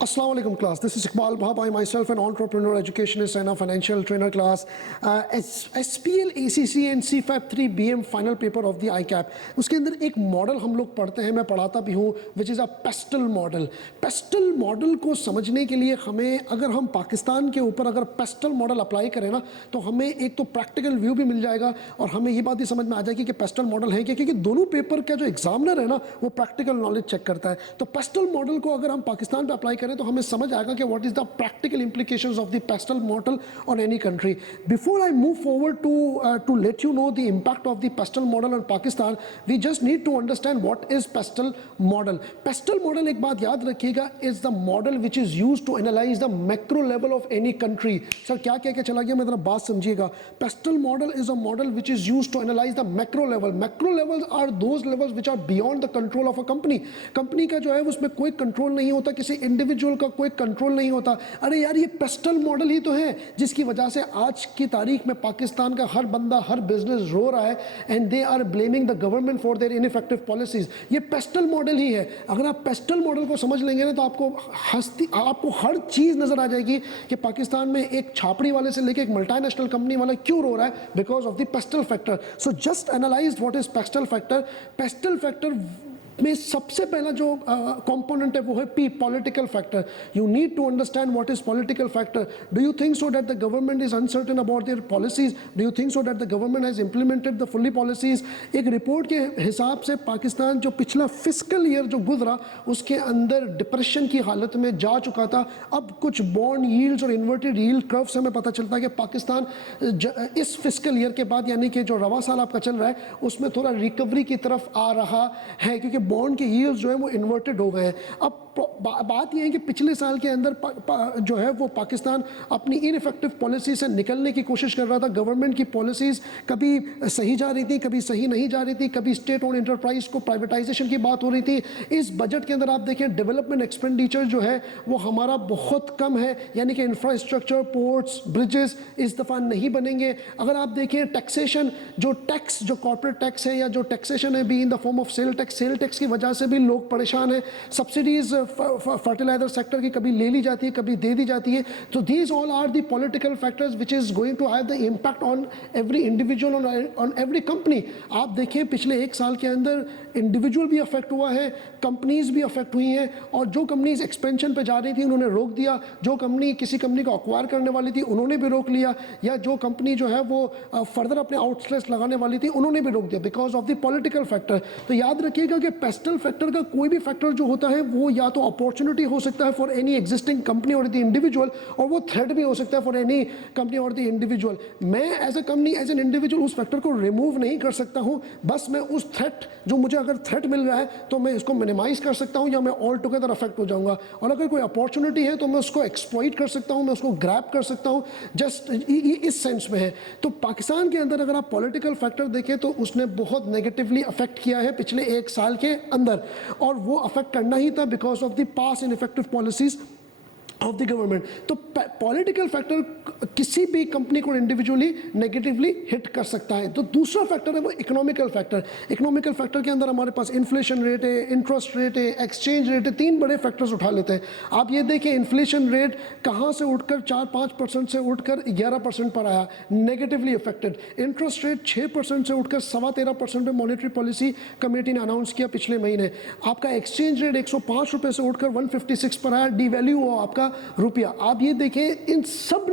Assalamu alaikum class. This is Iqbal Bhab. I myself an entrepreneur, educationist and a financial trainer class. SPL, ACCA and CFAP 3 BM final paper of the ICAP. उसके अंदर एक model हम लोग पढ़ते हैं, मैं पढ़ाता भी हूँ, which is a pestle model. pestle model को समझने के लिए हमें, अगर हम पाकिस्तान के ऊपर अगर pestle model अप्लाई करें ना, तो हमें एक तो प्रैक्टिकल व्यू भी मिल जाएगा और हमें ये बात भी समझ में आ जाएगी कि pestle model है क्या, क्योंकि दोनों पेपर का जो एग्जामिनर है ना, वो प्रैक्टिकल नॉलेज चेक करता है. तो pestle model को अगर हम पाकिस्तान पे अप्लाई तो हमें समझ आएगा कि what is the practical implications of the pestle model on any country. Before I move forward to let you know the impact of the pestle model on Pakistan, we just need to understand what is pestle model. Pestle model, एक बात याद रखिएगा, is the model which is used to analyze the macro level of any country. Sir क्या कह के चला गया, मैं जरा बात समझिएगा. Pestle model is a model which is used to analyze the macro level. Macro levels are those levels which are beyond the control of a company. Company का जो है उसमें कोई कंट्रोल नहीं होता, किसी इंडिविजुअल का कोई कंट्रोल नहीं होता. अरे यार, ये पेस्टल मॉडल ही तो है जिसकी वजह से आज की तारीख में पाकिस्तान का हर बंदा, हर बिजनेस रो रहा है and they are blaming the government for their ineffective policies. ये पेस्टल मॉडल ही है. अगर आप पेस्टल मॉडल को समझ लेंगे ना, तो आपको हर चीज़ नजर आ जाएगी कि पाकिस्तान में एक छापड़ी वाले से लेकर एक मल्टीनेशनल कंपनी वाला क्यों रो रहा है, because of the PESTEL factor. So just analyse what is PESTEL factor. PESTEL factor में सबसे पहला जो कंपोनेंट है वो है P, political factor. You need to understand what is political factor. Do you think so that the government is uncertain about their policies? Do you think so that the government has implemented the fully policies? एक report के हिसाब से पाकिस्तान जो पिछला fiscal year जो गुजरा उसके अंदर डिप्रेशन की हालत में जा चुका था. अब कुछ बॉन्ड यील्ड्स और इन्वर्टेड यील्ड कर्व से हमें पता चलता है कि पाकिस्तान इस फिस्कल ईयर के बाद, यानी कि जो रवा साल आपका चल रहा है, उसमें थोड़ा रिकवरी की तरफ आ रहा है, क्योंकि बॉन्ड के यील्ड्स जो है वो इन्वर्टेड हो गए हैं. अब बात यह है कि पिछले साल के अंदर जो है वो पाकिस्तान अपनी इनइफेक्टिव पॉलिसी से निकलने की कोशिश कर रहा था. गवर्नमेंट की पॉलिसीज कभी सही जा रही थी, कभी सही नहीं जा रही थी, कभी स्टेट ओन एंटरप्राइज को प्राइवेटाइजेशन की बात हो रही थी. इस बजट के अंदर आप देखें, डेवलपमेंट एक्सपेंडिचर जो है वो हमारा बहुत कम है, यानी कि इंफ्रास्ट्रक्चर, पोर्ट्स, ब्रिजेस इस दफ़ा नहीं बनेंगे. अगर आप देखें टैक्सेशन, जो टैक्स, जो कॉर्पोरेट टैक्स है या जो टैक्सेशन है be in the form of sale tax की वजह से भी लोग परेशान हैं. सब्सिडीज फर्टिलाइजर सेक्टर की कभी ले ली जाती है, कभी दे दी जाती है. तो these all are the political factors which is going to have the impact on every individual, on every company. आप देखें पिछले एक साल के अंदर इंडिविजुअल भी अफेक्ट हुआ है, कंपनीज भी अफेक्ट हुई हैं, और जो कंपनीज एक्सपेंशन पे जा रही थी उन्होंने रोक दिया, जो कंपनी किसी कंपनी को अक्वायर करने वाली थी उन्होंने भी रोक लिया, या जो कंपनी जो है वो फर्दर अपने आउटस्ट्रेस लगाने वाली थी उन्होंने भी रोक दिया because of the political factor. तो याद रखिएगा कि पेस्टल फैक्टर का कोई भी फैक्टर जो होता है वो या तो अपॉर्चुनिटी हो सकता है फॉर एनी एग्जिस्टिंग कंपनी और द इंडिविजुअल, और वो थ्रेट भी हो सकता है फॉर एनी कंपनी और द इंडिविजुअल. मैं as a company, as an individual उस फैक्टर को रिमूव नहीं कर सकता हूँ. बस मैं उस थ्रेट, जो मुझे अगर थ्रेट मिल रहा है तो मैं इसको मिनिमाइज कर सकता हूँ या मैं ऑल टुगेदर अफेक्ट हो जाऊंगा. और अगर कोई अपॉर्चुनिटी है तो मैं उसको एक्सप्लॉइट कर सकता हूँ, मैं उसको ग्रैब कर सकता हूँ. जस्ट इस सेंस में है. तो पाकिस्तान के अंदर अगर आप पॉलिटिकल फैक्टर देखें तो उसने बहुत नेगेटिवली अफेक्ट किया है पिछले एक साल के अंदर, और वो अफेक्ट करना ही था because of the pass ineffective policies of the government. तो पॉलिटिकल फैक्टर किसी भी कंपनी को इंडिविजुअली नेगेटिवली हिट कर सकता है. तो दूसरा फैक्टर है वो इकोनॉमिकल फैक्टर. इकोनॉमिकल फैक्टर के अंदर हमारे पास इन्फ्लेशन रेट है, इंटरेस्ट रेट है, एक्सचेंज रेट है. तीन बड़े फैक्टर्स उठा लेते हैं. आप ये देखें, इन्फ्लेशन रेट कहाँ से उठकर 4-5% से उठकर 11% पर आया, नेगेटिवली अफेक्टेड. इंटरेस्ट रेट 6% से उठकर 13.25% पे मॉनेटरी पॉलिसी कमेटी ने अनाउंस किया पिछले महीने. आपका एक्सचेंज रेट 105 रुपये से उठकर 156 पर आया, डिवैल्यू हुआ आपका रुपया. आप ये देखें, इन सब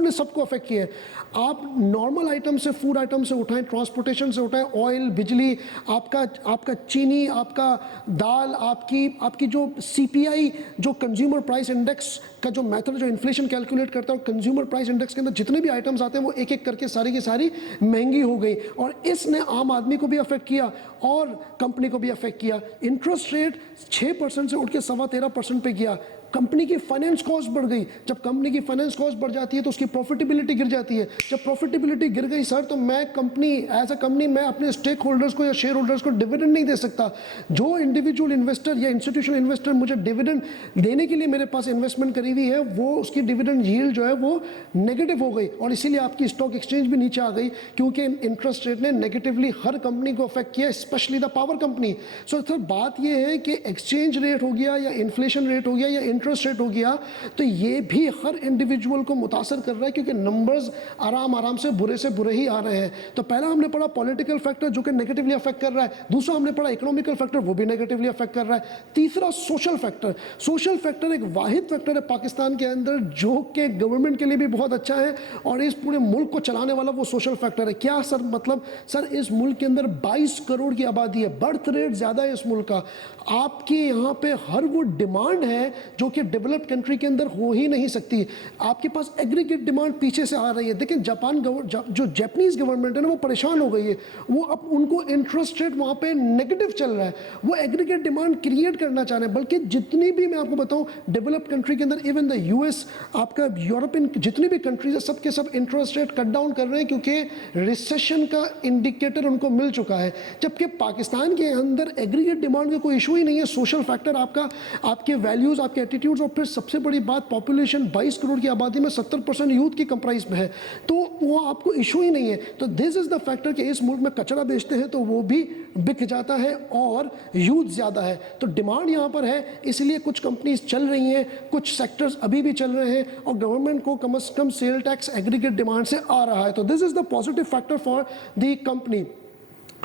ने सबको अफेक्ट किया है. आप नॉर्मल आइटम से, फूड आइटम से उठाएं, ट्रांसपोर्टेशन से उठाएं, ऑयल, बिजली, आपका चीनी, आपका दाल, आपकी जो सीपीआई, जो कंज्यूमर प्राइस इंडेक्स का जो मेथड, जो इन्फ्लेशन कैलकुलेट करता है, और कंज्यूमर प्राइस इंडेक्स के अंदर जितने भी आइटम्स आते हैं वो एक एक करके सारी की सारी महंगी हो गई, और इसने आम आदमी को भी अफेक्ट किया और कंपनी को भी अफेक्ट किया. इंटरेस्ट रेट 6% से उठ के 13.25% पे गया. कंपनी की फाइनेंस कॉस्ट बढ़ गई, जब कंपनी की फाइनेंस कॉस्ट बढ़ जाती है तो उसकी प्रॉफिटेबिलिटी गिर जाती है, जब प्रॉफिटेबिलिटी गिर गई सर तो मैं कंपनी एज अ कंपनी मैं अपने स्टेक होल्डर्स को या शेयर होल्डर्स को डिविडेंड नहीं दे सकता। जो इंडिविजुअल इन्वेस्टर या इंस्टीट्यूशनल इन्वेस्टर मुझे डिविडेंड देने के लिए मेरे पास इन्वेस्टमेंट करी हुई है, वो उसकी डिविडेंड यील्ड जो है वो नेगेटिव हो गई और इसीलिए आपकी स्टॉक एक्सचेंज भी नीचे आ गई, क्योंकि इंटरेस्ट रेट ने नेगेटिवली हर कंपनी को अफेक्ट किया, specially the power company. So sir बात ये है कि एक्सचेंज रेट हो गया या इन्फ्लेशन रेट हो गया या इंटरेस्ट रेट हो गया तो ये भी हर इंडिविजुअल को मुतासर कर रहा है, क्योंकि नंबर्स आराम से बुरे ही आ रहे हैं। तो पहला हमने पढ़ा पॉलिटिकल फैक्टर जो कि नेगेटिवली अफेक्ट कर रहा है, दूसरा हमने पढ़ा इकोनॉमिकल फैक्टर वो भी नेगेटिवली अफेक्ट कर रहा है, तीसरा सोशल फैक्टर। सोशल फैक्टर एक वाहिद फैक्टर है पाकिस्तान के अंदर जो कि गवर्नमेंट के लिए भी बहुत अच्छा है और इस पूरे मुल्क को चलाने वाला वो सोशल फैक्टर है। क्या सर मतलब सर इस मुल्क के अंदर 22 करोड़ की आबादी है, बर्थ रेट ज़्यादा है इस मुल्क का, आपके यहाँ पे हर वो डिमांड है जो कि डेवलप्ड कंट्री के अंदर हो ही नहीं सकती। आपके पास एग्रीगेट डिमांड पीछे से आ रही है। देखिए जापान जो जापानीज गवर्नमेंट है ना वो परेशान हो गई है, वो अब उनको इंटरेस्ट रेट वहाँ पे नेगेटिव चल रहा है, वो एग्रीगेट डिमांड क्रिएट करना चाह रहे हैं। बल्कि जितनी भी मैं आपको बताऊँ डेवलप्ड कंट्री के अंदर इवन द यूएस, आपका यूरोपियन जितनी भी कंट्रीज है सब के सब इंटरेस्ट रेट कट डाउन कर रहे हैं क्योंकि रिसेशन का इंडिकेटर उनको मिल चुका है। जबकि पाकिस्तान के अंदर एग्रीगेट डिमांड का कोई इशू ही नहीं है, सोशल फैक्टर आपका आपके वैल्यूज आपके एटीट्यूड्स और फिर सबसे बड़ी बात पॉपुलेशन 22 करोड़ की आबादी में 70% यूथ की कंप्राइज में है, तो वो आपको इशू ही नहीं है। तो दिस इज द फैक्टर कि इस मुल्क में कचरा बेचते हैं तो वो भी बिक जाता है और यूथ ज़्यादा है, तो डिमांड यहाँ पर है, इसलिए कुछ कंपनीज चल रही हैं, कुछ सेक्टर्स अभी भी चल रहे हैं और गवर्नमेंट को कम से कम सेल टैक्स एग्रीगेट डिमांड से आ रहा है। तो this is the positive factor for the company.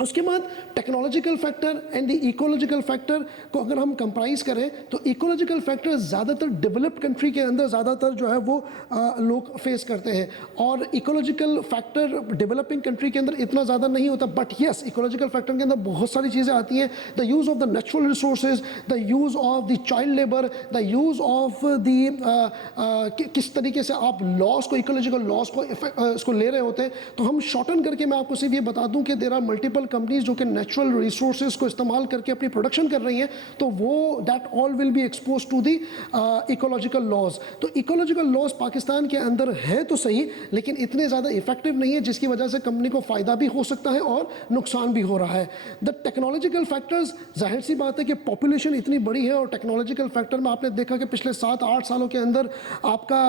उसके बाद technological factor and the ecological factor को अगर हम कंप्राइज करें तो इकोलॉजिकल फैक्टर ज़्यादातर डेवलप्ड कंट्री के अंदर ज़्यादातर जो है वो लोग फेस करते हैं और इकोलॉजिकल फैक्टर डेवलपिंग कंट्री के अंदर इतना ज़्यादा नहीं होता। बट यस इकोलॉजिकल फैक्टर के अंदर बहुत सारी चीज़ें आती हैं, the use of the natural resources, the use of the child labour, the use of the किस तरीके से आप लॉस को इकोलॉजिकल लॉस को इसको ले रहे होते हैं। तो हम शॉर्टन करके मैं आपको सिर्फ ये बता दूं कि देयर आर मल्टीपल कंपनीज जो कि नेचुरल रिसोर्सेज को इस्तेमाल करके अपनी प्रोडक्शन कर रही हैं, तो वो that all will be expose to the ecological laws. तो इकोलॉजिकल लॉज पाकिस्तान के अंदर है तो सही लेकिन इतने ज़्यादा इफेक्टिव नहीं है जिसकी वजह से कंपनी को फ़ायदा भी हो सकता है और नुकसान भी हो रहा है। द टेक्नोलॉजिकल फैक्टर्स, जाहिर सी बात है कि पॉपुलेशन इतनी बड़ी है और टेक्नोलॉजिकल फैक्टर में आपने देखा कि पिछले 7-8 सालों के अंदर आपका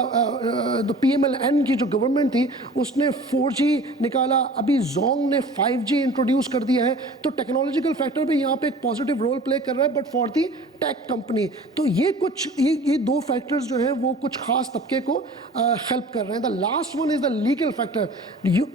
PMLN की जो गवर्नमेंट थी उसने 4G निकाला, अभी जोंग ने 5G इंट्रोड्यूस कर दिया है, तो टेक्नोलॉजिकल फैक्टर भी यहाँ पे एक पॉजिटिव रोल प्ले कर रहा है but for the tech company. तो ये दो फैक्टर्स जो है वो कुछ खास तबके को हेल्प कर रहे हैं। The last one is the legal factor.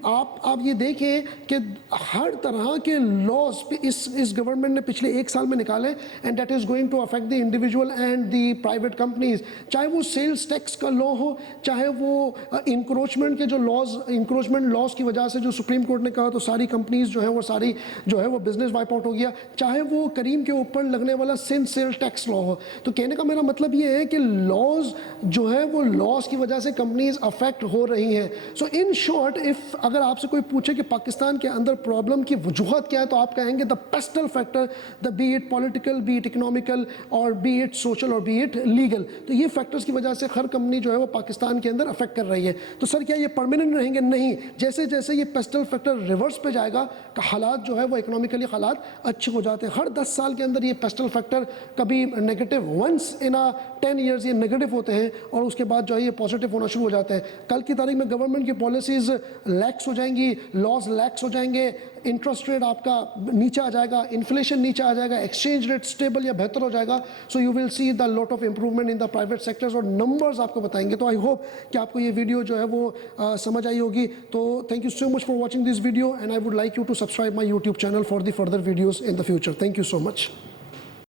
आप ये देखें कि हर तरह के लॉज इस गवर्नमेंट ने पिछले 1 साल में निकाले and that is going to affect the individual and the private companies, चाहे वो सेल्स टैक्स का लॉ हो, चाहे वो इंक्रोचमेंट के जो लॉज, इंक्रोचमेंट लॉज की वजह से जो सुप्रीम कोर्ट ने कहा तो सारी कंपनीज जो है वो सारी जो है वो बिजनेस वाइप आउट हो गया, चाहे वो करीम के ऊपर लगने वाला सिंथ सेल टैक्स लॉ हो। तो कहने का मेरा मतलब ये है कि लॉज जो है वो लॉज की वजह से कंपनीज अफेक्ट हो रही हैं। सो इन शॉर्ट इफ अगर आपसे कोई पूछे कि पाकिस्तान के अंदर प्रॉब्लम की वजूहत क्या है तो आप कहेंगे the PESTEL factor, the B it political, B it economical और बी इट सोशल और बी इट लीगल। तो ये फैक्टर्स की वजह से हर कंपनी जो है वो पाकिस्तान के अंदर अफेक्ट कर रही है। तो सर क्या ये परमानेंट रहेंगे? नहीं, जैसे जैसे ये पेस्टल फैक्टर रिवर्स पे जाएगा हालात जो है वो इकोनॉमिकली हालात अच्छे हो जाते हैं। हर 10 साल के अंदर ये पेस्टल फैक्टर कभी negative, once in a 10 years ये नेगेटिव होते हैं और उसके बाद जो है ये पॉजिटिव होना शुरू हो जाते हैं। कल की तारीख में गवर्नमेंट की पॉलिसीज लैक्स हो जाएंगी, लॉज लैक्स हो जाएंगे, इंटरेस्ट रेट आपका नीचे आ जाएगा, इन्फ्लेशन नीचे आ जाएगा, एक्सचेंज रेट स्टेबल या बेहतर हो जाएगा। So you will see the lot of improvement in the private sectors और नंबर्स आपको बताएंगे। तो आई होप कि आपको ये वीडियो जो है वो समझ आई होगी। तो thank you so much for watching this video and I would like you to subscribe my YouTube channel for the further videos in the future. Thank you so much.